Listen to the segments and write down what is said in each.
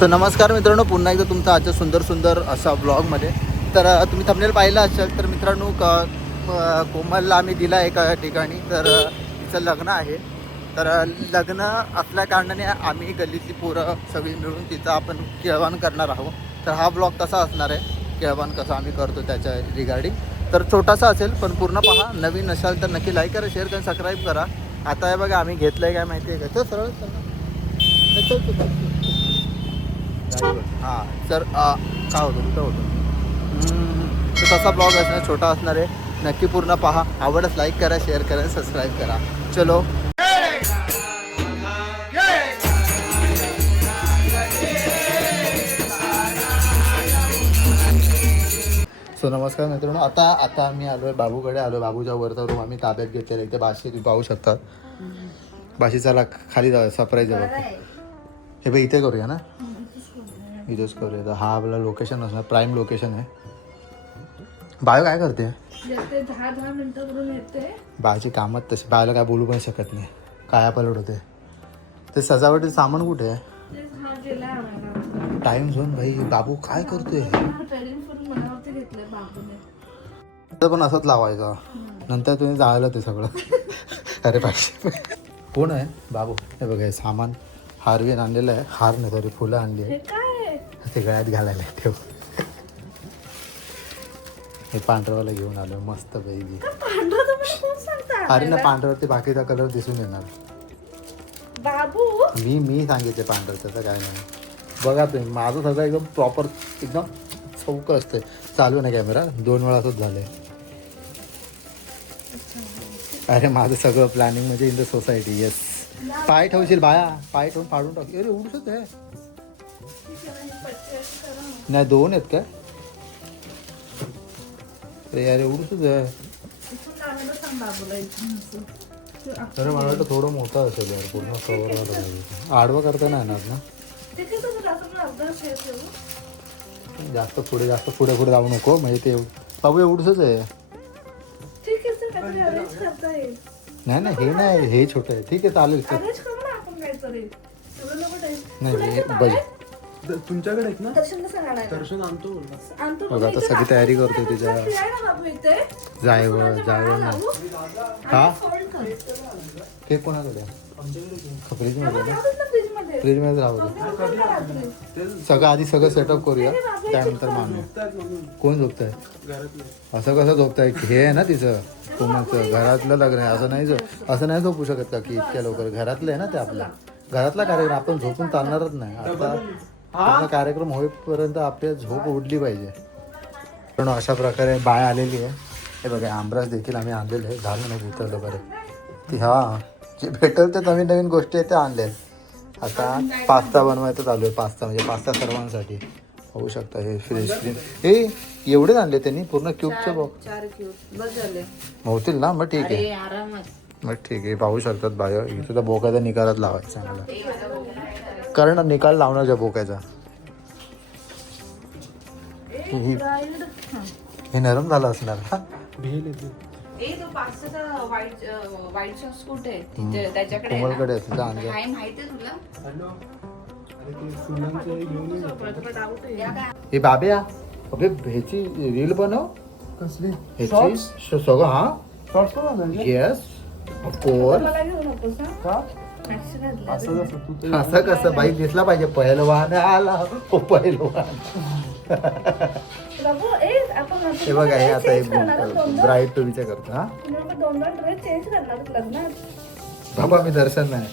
तर नमस्कार मित्रांनो, पुन्हा एकदा तुमचं आजच्या सुंदर असा ब्लॉगमध्ये. तर तुम्ही थंबनेल पाहिलं असेल तर मित्रांनो, कोमलला आम्ही दिला एका ठिकाणी. तर तिचं लग्न आहे. तर लग्न असल्या कारणाने आम्ही गल्लीतली पोरं सगळी मिळून तिचं आपण केळवण करणार आहोत. तर हा ब्लॉग तसा असणार आहे, केळवण कसं आम्ही करतो त्याच्या रिगार्डिंग. तर छोटासा असेल पण पूर्ण पहा. नवीन असाल तर नक्की लाईक करा, शेअर करा, सबस्क्राईब करा. आता हे बघा आम्ही घेतलं आहे काय माहिती आहे का, तर सरळ हां. तर काय होतं कुठं होतं. तर तसा ब्लॉग असणार, छोटा असणार आहे. नक्की पूर्ण पहा. आवडच लाईक करा, शेअर करा, सबस्क्राईब करा. चलो. सो नमस्कार मित्रांनो, आता आम्ही आलो आहे बाबूकडे आलो. बाबूच्या वरचा रूम आम्ही ताब्यात घेतलेला. इथे बाशी तुम्ही पाहू शकतात. बाशी चला खाली जाऊया, सरप्राईज आहे बघा. हे बघ इथे करूया ना, इथेच करूया. तर हा आपला लोकेशन असणार, प्राईम लोकेशन आहे. बायो काय करते? 10 मिनिटं येते. बायची कामच तशी, बायला काय बोलू पण शकत नाही, काय पलट होते. ते सजावटीचं सामान कुठे आहे? टाइम झोन भाई. बाबू काय करतोय? पण असंच लावायचं, नंतर तुम्ही जायला ते सगळं. अरे पाहिजे कोण आहे? बाबू. हे बघा सामान हारवीन आणलेलं आहे. हार नाही तरी फुलं आणली आहे, ते गळ्यात घालायला ठेव. हे पांढरवाला घेऊन आलो मस्त पैकी. अरे ना पांढरवरती बाकीचा कलर दिसून येणार. बाबू मी सांगितले पांढर, त्याचं काय नाही. बघा तुम्ही, माझं सगळं एकदम प्रॉपर एकदम चौक असते. चालू नाही कॅमेरा, 2 वेळा असंच झालंय. अरे माझं सगळं प्लॅनिंग म्हणजे इन द सोसायटी. येस. पाय ठेवशील बाया, पाय ठेवून फाडून टाक. अरे उडूच आहे नाही, 2 आहेत काय? अरे अरे उडूच आहे. अरे मला वाटतं थोडं मोठं असेल यार, पूर्ण कवर व्हायला पाहिजे. आडवं करता नाही येणार ना. जास्त पुढे जाऊ नको, म्हणजे ते बाबू एवढंच आहे. नाही हे नाही, हे छोटं आहे. ठीक आहे चालेल. नाही बज तुमच्याकडे आहेत ना? दर्शन आणतो. बघा आता सगळी तयारी करते तिच्या जायवर ना. हा केक कोणाकडे? फ्रीजमध्ये राहू दे. सगळं आधी सगळं करूया, त्यानंतर मानूया. कोण झोपतंय? असं कसं झोपतंय? हे आहे ना तिचं कोणाचं घरातलं लग्न आहे, असं नाही झोपू शकत का की इतक्या लवकर? घरातलं आहे ना ते, आपल्या घरातला कार्यक्रम. आपण झोपून चालणारच नाही. आता कार्यक्रम होईपर्यंत आपल्या झोप उडली पाहिजे. पण अशा प्रकारे बाय आलेली आहे. हे बघा आमरस देखील आम्ही आणलेलं आहे. झालं नाही उतरलं बरं ती. हा जे भेटेल ते नवीन गोष्टी आहेत त्या आणल्या. आता पास्ता बनवायचं चालू आहे. पास्ता म्हणजे पास्ता सर्वांसाठी होऊ शकता. हे फ्रेश क्रीम हे एवढेच आणले त्यांनी, पूर्ण क्यूबचं बॉक्स. 4 क्यूब बस झाले होतील ना? मग ठीक आहे, मग ठीक आहे. पाहू शकतात बाय. इथं तर बोकाचा निकालात लावायचा मला, कारण निकाल लावण्याच्या बोकायचा. हे नरम झालं असणार. हा कोमलकडे हे बाब्या. अबे ह्याची रील बनव. कसली? ह्याची सगळं. हा येस ऑफकोर्स. असं कसं बाई दिसला पाहिजे. पहिलवान आला पहिलवान. हे बघा हे आता ब्राईड टू बीच्या करतो. हा बाबा मी दर्शन नाही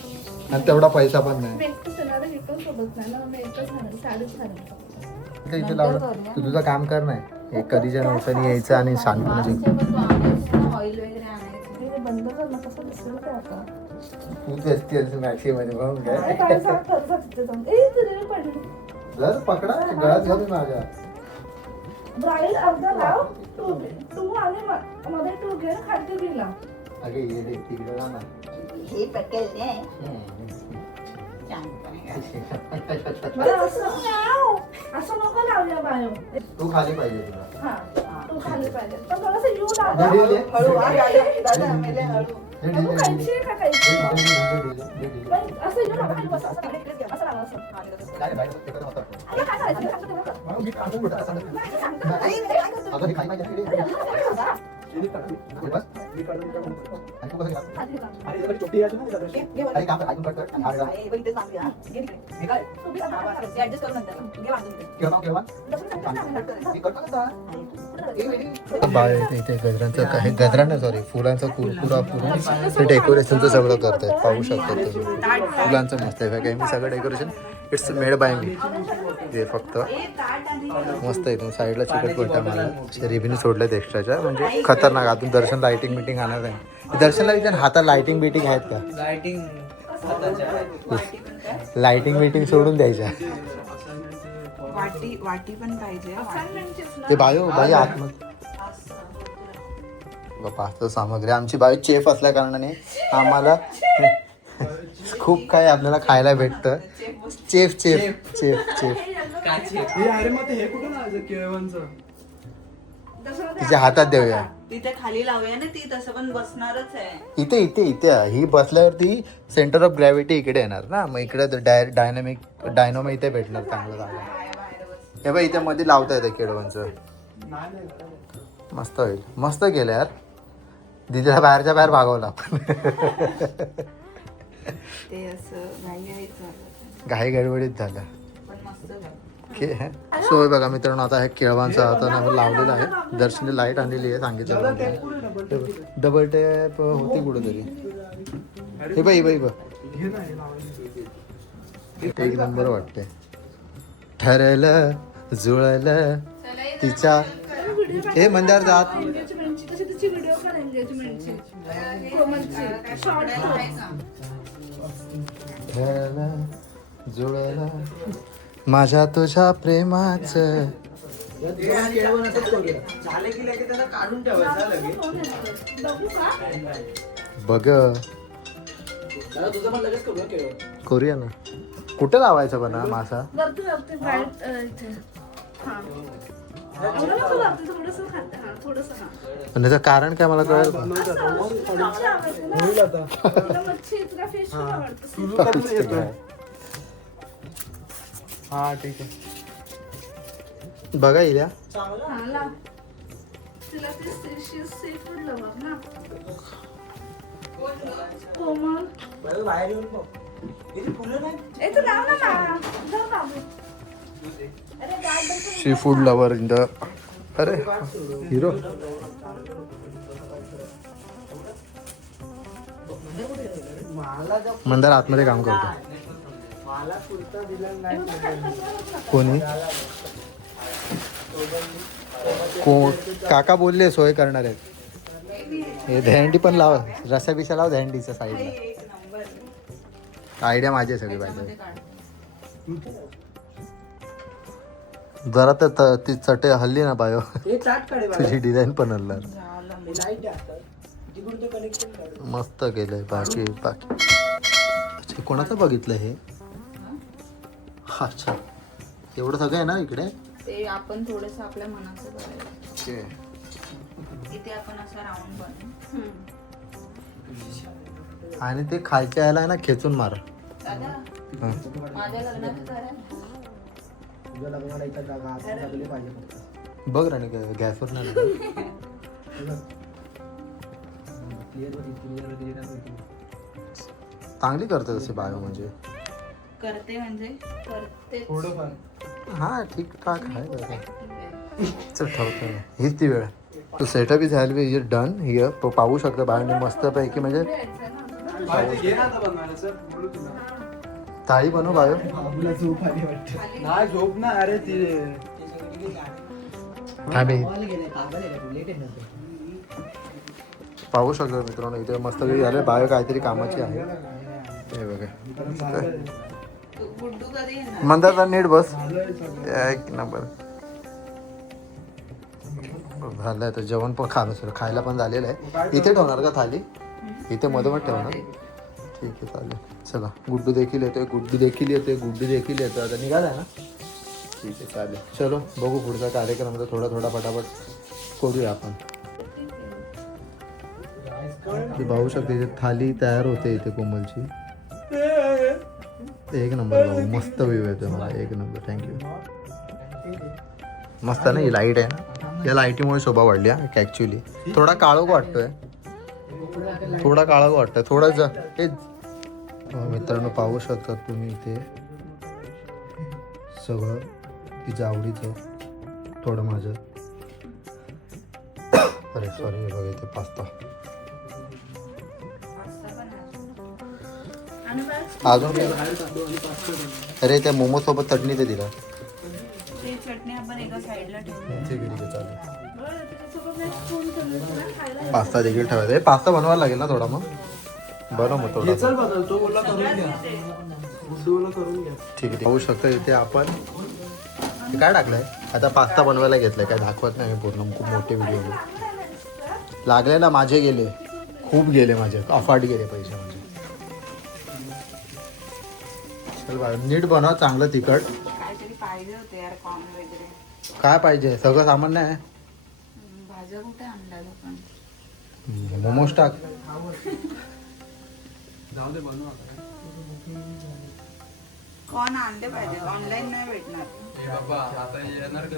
आणि तेवढा पैसा पण नाही. इथे लावलं तू तुझं काम कर. नाही हे कधीच्या नवसाने यायचं आणि शांतपणे तू तेच मॅक्सिमध्ये म्हणून काय जर पकडा गळ्यात घालून माझ्या. ब्राईड अर्धा लाव, तू आणि मध्ये तू घे, खालती गेला. अगे ये तिकडे जा ना. हे पटकन दे. असं नको लावूया बायो. तू खाली पाहिजे तुला. हा तू खाली पाहिजे. पण थोडंसं येऊ लागा. हळू दादा मेले हळू. खायची का खायची? असं येऊ लागा. असं लागा. अरे काय करायचं? काय करायचं? बाय इथे गजरांचं काही गजरांना सॉरी फुलांचं पुरा ते डेकोरेशनचं सगळं करतायत पाहू शकता तुम्ही फुलांचं मस्त आहे काय मी सगळं डेकोरेशन इट्स मेड बाय मी ते फक्त मस्त आहे तुम्ही साईडला चिकट पडता मला रिबीने सोडल्यात एक्स्ट्राच्या म्हणजे खतरनाक अजून दर्शन लाईटिंग बिटिंग आणणार नाही दर्शनला विचार हातात लाईटिंग बिटिंग आहेत का लाईटिंग बिटिंग सोडून द्यायच्या वाटी पण पाहिजे ते बायो बाई आतमध्ये पाच सामग्री आमची बाई चेफ असल्या कारणाने आम्हाला खूप काही आपल्याला खायला भेटतं चेफ चेफ चेफ चेफ अरे मग हे कुठून आलं केळवणचं तिच्या हातात देऊया तिथे खाली लावूया ना ती तसं पण बसणारच आहे इथे इथे इथे ही बसल्यावरती सेंटर ऑफ ग्रॅव्हिटी इकडे येणार ना मग इकडे डायनोमा इथे भेटणार चांगलं जागा हे बघ इथे मध्ये लावता येतं केळवणचं मस्त होईल मस्त केलं यार दिदीला बाहेरच्या बाहेर भागवला ते असं घाई गडबडीत झालं पण मस्त सो हे बघा मित्रांनो आता हे केळवांचा आता लावलेला आहे दर्शनी लाईट आणलेली आहे सांगितलं डबल टॅप होती कुठेतरी हे बाई बाई बघ एक नंबर वाटते ठरलं जुळलं तिच्या हे मंदार जात एंगेजमेंटची तशी तिची व्हिडिओ कर एंगेजमेंटची कोमलची शॉर्ट ठरलं जुळलं माझ्या तुझ्या प्रेमाच बघ करूया ना कुठे लावायचं पण हा मासा वरती वरती ब्राईट इथे हां एवढं नको लागतं थोडंसं खाते हां थोडंसं हां पण त्याचं कारण काय मला कळेल मच्छी तुला फिश खूप आवडतं हा ठीक आहे बघा इल्या हां लाव तिला ते सी फूड लवर ना कोमल ए तू लाव ना जाऊ बाबू अरे garden sea food lover in the अरे हिरो मंदार आतमध्ये काम करतो कोणी काका बोलले सोय करणार आहेत हे दहंडी पण लाव रसा बिसा लाव दहंडीच्या साईडला आयडिया माझी आहे सगळी पाहिजे जरा तर ती चटे हल्ली ना बायो तुझी डिझाईन पण हल्लार मस्त केलंय बाकी बाकी अच्छा कोणाचं बघितलं हे अच्छा एवढं सगळं आहे ना इकडे ते आपण थोडस आपल्या मनाचं करायचं इथे आपण असं राऊंड बनवू आणि ते खालच्या यायला आहे ना खेचून मार दादा माझ्या लग्नाचं करा बघ राणी गॅसवर नाही चांगली करते तसे बायो म्हणजे करते म्हणजे करते हा ठीकठाक आहे चल ठेवतो हीच ती वेळ तो सेटअप इज हॅल बी इज डन हिअर पाहू शकतो बायोने मस्त पैकी म्हणजे थाळी बनव बायो नाही झोप ना अरे ती पाहू शकतो मित्रांनो इथे मस्त पैकी झाले बायो काहीतरी कामाची आहे हे बघा गुड्डू कधी येणार मंदार नीट बस एक नंबर झालंय तर जेवण पण खायला पण झालेलं आहे इथे ठेवणार का थाली इथे मधोमध ठेवणार ठीक आहे चालेल चला गुड्डू देखील येतोय गुड्डू देखील येतोय आता निघालाय ना ठीक आहे चालेल चलो बघू पुढचा कार्यक्रम तर थोडा फटाफट करूया आपण ती पाहू शकते इथे थाली तयार होते इथे कोमलची एक नंबर भाऊ मस्त व्ह्यू येतोय मला एक नंबर थँक्यू मस्त ना ही लाईट आहे ना या लाईटीमुळे शोभा वाढली हा ॲक्च्युली थोडा काळोख वाटतोय थोडा काळोख वाटतोय थोडं हे मित्रांनो पाहू शकतात तुम्ही इथे सगळं तिच्या आवडीचं थोडं माझं अरे सॉरी हे बघा इथे पास्ता आणि बस अजून काय? अरे त्या मोमो सोबत चटणी ते दिला ते चटणी आपण एका साईडला ठेवू. ठीक आहे चालेल बरं, त्याच्यासोबत एक spoon ठेवलं ना खायला. पास्ता देखील ठेवायचा पास्ता बनवायला लागेल ना थोडा मग बनव मग थोडा चल बदल तो बोलला करून घ्या गुड्डू बोलला करून घ्या ठीक आहे पाहू शकता इथे आपण हे काय टाकलंय आता पास्ता बनवायला घेतलाय काय दाखवत नाही मी पूर्ण खूप मोठे व्हिडिओ लागले ना माझे गेले खूप गेले माझे अफाट गेले पैसे म्हणजे चल बा नीट बनव चांगलं तिखट काहीतरी पाहिजे होते यार कॉर्न वगैरे. काय पाहिजे सगळं सामान नाही भाज्या कुठे आणल्या आपण? मोमोज टाक जाऊ दे बनवा कॉर्न आणले पाहिजे ऑनलाईन नाही भेटणार. बाबा आता येणार का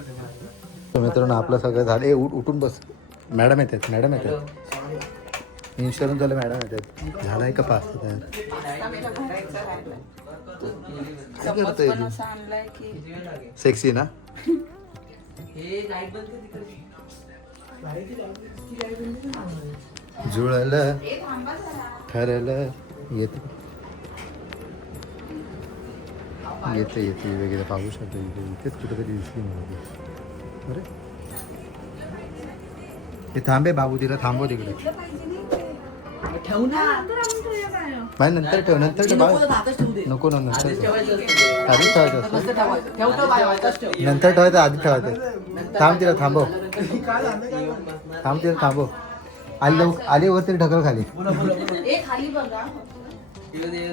तर मित्रांनो आपलं सगळं झालं उठून बस मॅडम येतात इन्शुरन्स झालं मॅडम येतात झालाय का पास्ता तयार काय करतोय पण तू असं आणलंय की सेक्सी ना जुळलं ठरलं येते वगैरे पाहू शकतो इथेच कुठेतरी दिसली मला अरे हे थांबे बाबू तिला थांबव तिकडे नंतर आपण ठेवूया काय हो? बाय नंतर ठेव नंतर ठेव नको ना नंतर ठेव. आधीच ठेवायचं असतं नंतर ठेवायचं आधी ठेवायचं थांब तिला थांबव थांबव आली वरती ढकल खाली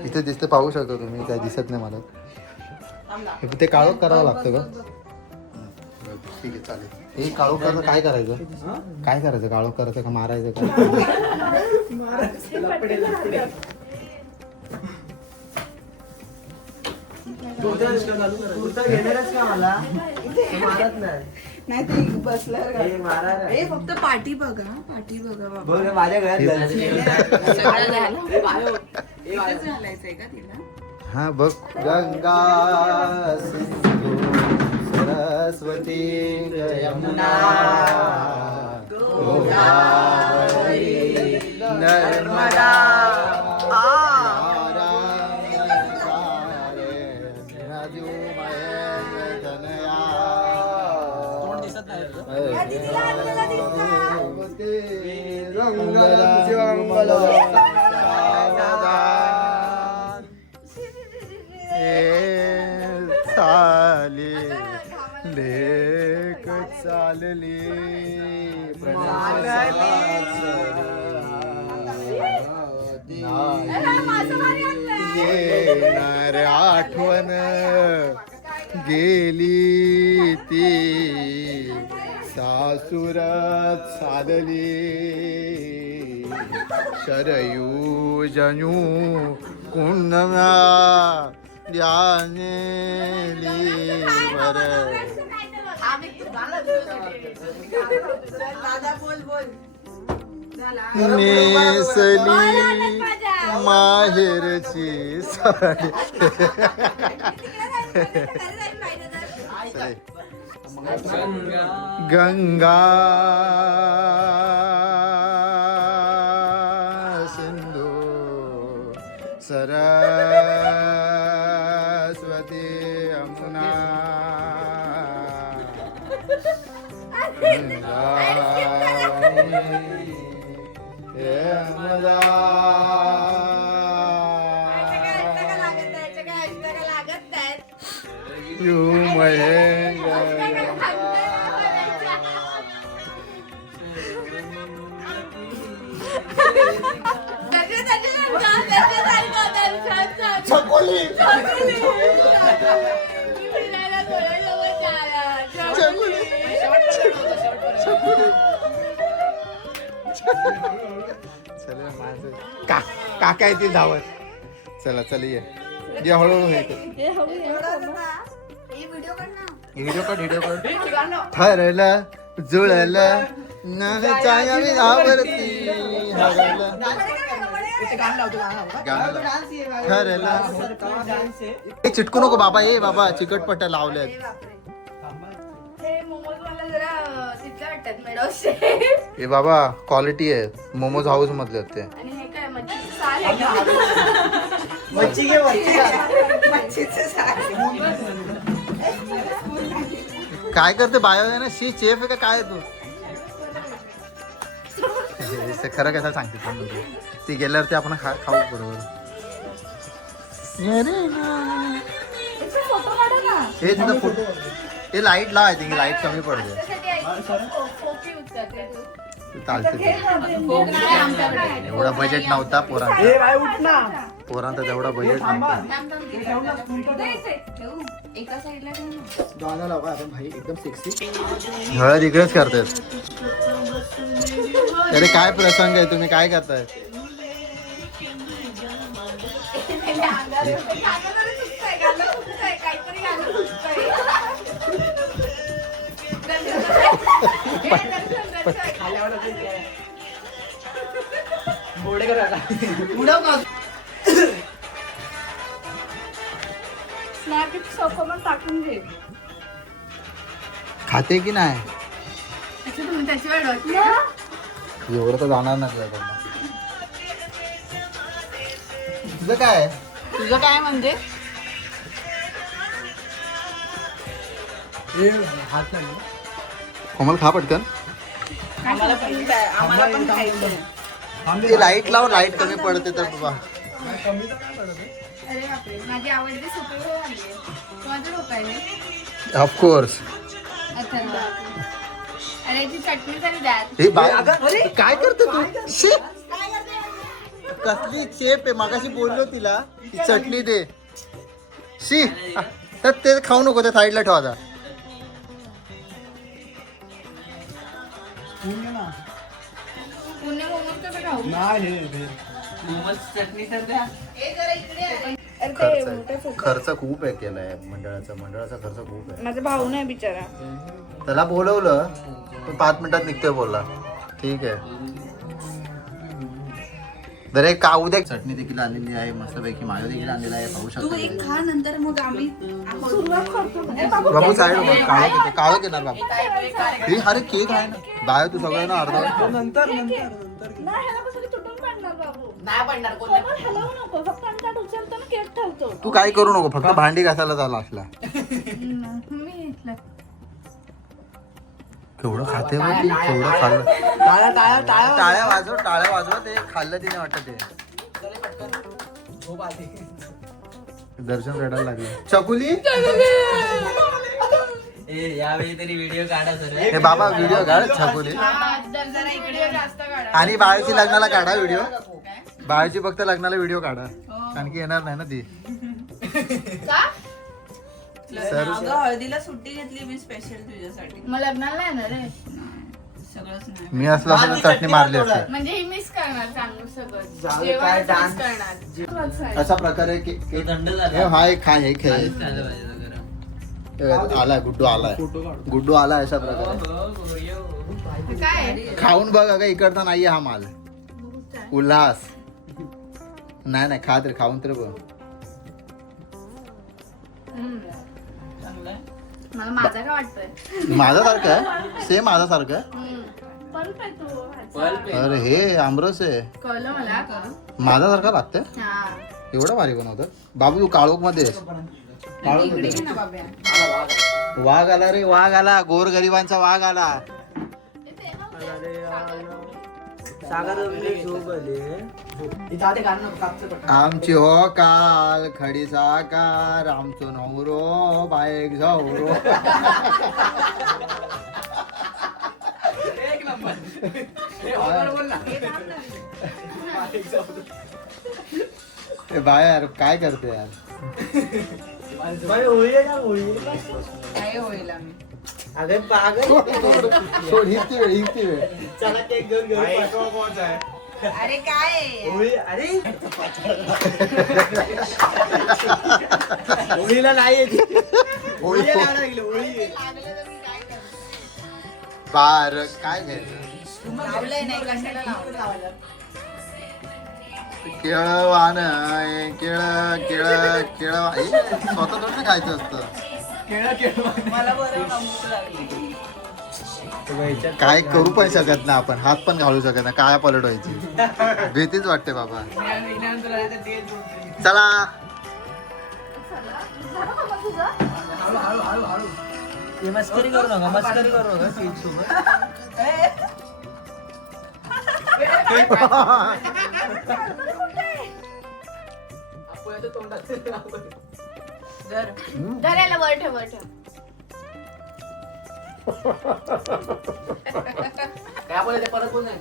इथे दिसते पाहू शकतो तुम्ही काय दिसत नाही मला ते काळोख करावं लागतं का ठीक आहे चालेल हे काळोख करायचं काय करायचं काळोख करायचं का मारायचं का घेणारच का मला मारत नाही नाही ते बसल्यावर ए फक्त पाठी बघा बाबा. बघ माझ्या घरात सगळं झालं. इथेच घालायचंय का तिला? हा बघ गंगा सिंधू सरस्वती यमुना गोदावरी नर्मदा लेक चालली येणार आठवण गेली ती सासुरात साधली शरयू जन्यू कुंडम्या ध्यानेली वर नेसली माहेरची साडी गंगा सिंधू सरस्वती यमुना काका येतील धावत चला चल ये जे हळूहळू हे कर. हे हळू ये व्हिडिओ काढ ना. व्हिडिओ काढ ठरलं जुळलं आवरती हरलं ठरलं. हे चिटकू नको बाबा, ये बाबा चिकटपट्ट्या लावल्यात. हे मोमोज मला जरा तिथल्या वाटतात मेडोसे. हे बाबा क्वालिटी आहे, मोमोज हाऊस मधले आहेत ते. आणि हे काय मच्छीचं साल आहे का? मच्छी घे मच्छी. मच्छीचं साग. काय करते बायो आहे ना, शी चेफ आहे का काय आहे तू? हे खरं कसं सांगते पण म्हणजे ती गेल्यावरती आपण खाऊ बरोबर. याचे फोटो काढा ना. हे तिथं फोटो, हे लाईट लाव, आय थिंक लाईट कमी पडते. त्यासाठी फोकी उचलते तू. चालते ते. नाही आमच्याकडे. एवढा बजेट नव्हता पोरांचा, ए भाई उठ ना. पोरांचा तेवढा बजेट थांबा. नव्हता. ठेवू. एका साईडला ठेव ना. गाणं लावा आपण भाई एकदम सेक्सी. हळद इकडेच करतात. अरे काय प्रसंग आहे, तुम्ही काय करताय? घोडे करा का? स्नॅप सोफावर टाकून घे. खाते की नाही? अच्छा, तुम्ही त्याची वेळ वाटली. एवढं तर जाणार नाही तुझ्याकडनं. तुझं काय? तुझं काय म्हणजे? ए, हात नाही. कोमल खा पटकन. आम्हाला पण खायचंय. ते लाईट लाव, लाईट कमी पडते तर बाबा. कमी तर काय पडत आहे? अरे बापरे, माझी आवडती सुपर आली आहे. माझं झोपायला. ऑफकोर्स. अथर्व. अरे याची चटणी तरी द्या. हे बाय काय करते तू? शी! कसली चेप आहे, मागाशी बोललो तिला ती चटणी दे. शी! तर ते खाऊ नको, ते साईडला ठेवा आता. स्पून घे ना. पुणे मोमोज कसं खाऊ? नाही हे. अरे ते मोठं फुकट. खर्च खूप आहे केलाय मंडळाचा खर्च खूप आहे. माझा भाऊ नाही बिचारा. त्याला बोलवलं तो 5 मिनिटात निघतोय बोलला. ठीक आहे. तर एक काऊ दे. चटणी देखील आणलेली आहे, मस्तपैकी मायो देखील आणलेला आहे, पाहू तू शकतो. एक खा, नंतर मग आम्ही सुरुवात करतो. ए, बाबू, बाबू साईड काळं घेणार बाबू. हे अरे केक आहे ना बाय, तू सगळ्यांना अर्धा. नंतर नाही, ह्याला कसं तुटून पडणार बाबू. नाही पडणार कोण कोमल हलवू नको, फक्त आम्ही ताट उचलतो ना केक ठेवतो. तू काय करू नको, फक्त भांडी घासायला झाला असला. मी केवढं खाते बघ ती, केवढं खाल्लं. टाळ्या वाजव ते खाल्लं तिने वाटत ते. दर्शन रडायला लागले. चकुली यावेळी तरी व्हिडिओ काढा सर. हे बाबा व्हिडिओ काढ छकुली. जरा इकडे जास्त काढा. आणि बाळची लग्नाला काढा व्हिडिओ. बाळची फक्त लग्नाला व्हिडिओ काढा, आणखी येणार नाही ना ती. सर अगं हळदीला सुट्टी घेतली मी स्पेशल तुझ्यासाठी. मग लग्नाला येणार रे. सगळंच नाही. मी असला असं चटणी मारली असते. म्हणजे ही मिस करणार चांगलं सगळं. जाऊ जेवणच काय miss डान्स. करणार. अशा प्रकारे तो थंड झाला. हे हा एक खा, हे खेळ झालं पाहिजे तो गरम. आलाय गुड्डू आलाय. फोटो काढ. गुड्डू आलाय अशा प्रकारे. काय आहे? खाऊन बघ अगं, इकडचा नाहीये हा माल. उल्हास नाही खा तरी, खाऊन तरी बघ. चांगलं आहे. मला माझा काय वाटतोय. माझ्यासारखं आहे, सेम माझ्यासारखं आहे. पल्प आहे तो. पल्प आहे. अरे हे आमरस आहे, कळलं मला. माझ्यासारखं लागतं. हा. एवढं भारी बनवतं बाबू. तू काळोख मध्ये आहेस. इकडे घे ना बाब्या. वाघ आला रे, वाघ आला. गोर गरिबांचा वाघ आला. सागर इथं आते गाणं कापचं पटकन. आमची हो काल खडी साकार, आमचो नवरो बायक झवरो. एक नंबर. ए बाय यार, काय करते यार. भाई होळी आहे ना होळी. काय होईल आम्ही. अगं पागल. सोड, हिरती वेळ. चला केक घेऊन घेऊ. अरे काय आहे? होळी अरे होळीला नाही येत. होळीला लावायला लागली, होळी आहे. बार काय घ्यायचं लावलंय नाही कशाला लावलं? केळं वाहन केळ केळ केळ स्वतः थोडं खायचं असतं मला बरं भूक लागली. काय करू पण शकत ना आपण हात पण घालू शकत ना काय पलट व्हायची भीतीच वाटते बाबा चला मस्करी करू नका मस्करी करू नका केक सोबत धरायला वर ठेव वर ठेव.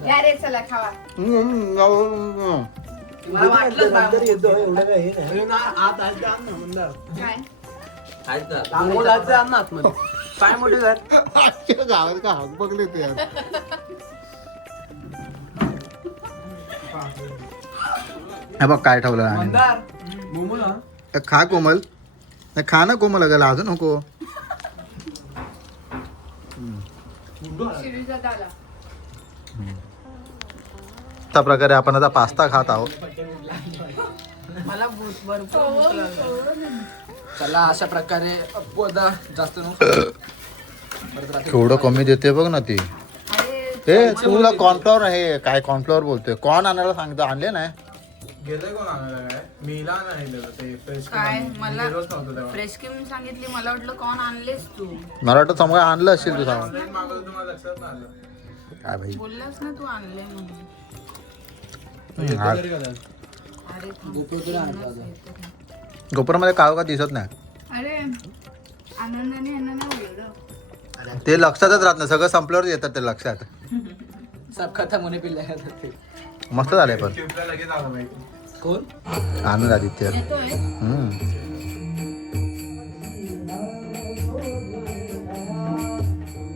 या रे चला खावा. मला वाटलं नंतर येतो एवढं काय हे नाही. आत आत आण ना मंदार. काय आहेत ना आंघोळाचं आण ना आतमध्ये. पाय मोठे झाले. गावात का हाक बघले ते यार. हे बघ काय ठेवलं आणि मंदार मोमोला खा कोमल नाही, खा ना कोमल अगं लाजू नको शिरीचा दादा. त्या प्रकारे आपण आता पास्ता खात आहोत. मला भरपूर भूक लागली. चला अशा प्रकारे अपवादा जास्त नको. केवढं कमी देते बघ ना ती. अरे ए तुला कॉर्नफ्लॉवर आहे काय कॉर्नफ्लॉवर बोलतोय कॉर्न आणायला सांगतो आणले नाही गेलंय कोण आणायला काय मीला नाही ते फ्रेश काय मला फ्रेश क्रीम सांगितली मला वाटलं कोण आणलेस तू मला वाटतं समजा आणलं असेल तू सांग ऑनलाईन मागवलं तुम्हाला लक्षात नाही आलं. काय भाई बोललास ना तू आणले म्हणून. हा. अरे गोपुरामध्ये काळो का दिसत नाही अरे आनंदाने यांना नाही बोलवलं. ते लक्षातच राहत नाही सगळं संपल्यावर येतात ते लक्षात सब खतम होने पे लगा था मस्त झालंय पण शिफ्टला लगेच आलं पाहिजे. कोण आनंद आदित्य येतोय हम्म